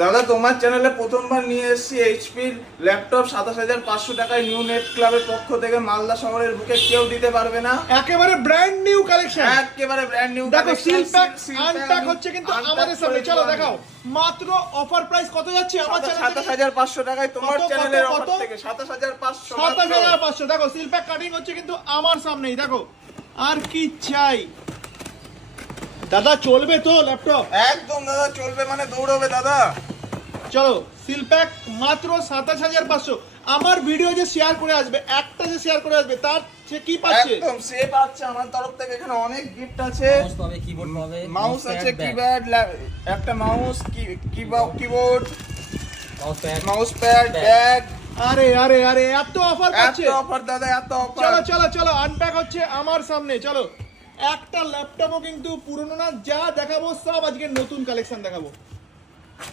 দাদা তোমার চ্যানেলে প্রথমবার নিয়ে এসেছি এইচপি ল্যাপটপ ২৭,৫০০ টাকায় নিউ নেট ক্লাবের পক্ষ থেকে মালদা শহরের বুকে কেউ দিতে পারবে না। একেবারে ব্র্যান্ড নিউ কালেকশন, একেবারে ব্র্যান্ড নিউ দেখো সিল প্যাক কালেকশন আনপ্যাক হচ্ছে কিন্তু আমাদের সামনে। চলো দেখাও, মাত্র অফার প্রাইস কত যাচ্ছে আমার চ্যানেলে? ২৭,৫০০ টাকায় তোমার কত, চ্যানেলের কত, অফার কত? থেকে ২৭,৫০০। ২৭,৫০০। দেখো সিল প্যাক কাটিং হচ্ছে কিন্তু আমার সামনেই, দেখো আর কি চাই। দাদা চলবে তো ল্যাপটপ? একদম দাদা চলবে, মানে দৌড়বে দাদা। চলো সিল প্যাক মাত্র ২৭,৫০০। আমার ভিডিও যে শেয়ার করে আসবে, একটা যে শেয়ার করে আসবে তার সে কি পাচ্ছে? একদম সে পাচ্ছে আমার তরফ থেকে। এখানে অনেক গিফট আছে, মাউস পাবে, কিবোর্ড পাবে, মাউস আছে, প্যাড, কিবোর্ড, একটা mouse, keyboard, mouse pad, pad. Bag. আরে আরে আরে এত অফার এত পাচ্ছে। অফার দাদা, এত অফার। চলো চলো চলো আনপ্যাক হচ্ছে আমার সামনে। চলো একটা ল্যাপটপও কিন্তু পুরনো না, যা দেখাবো সব আজকে নতুন কালেকশন দেখাবো।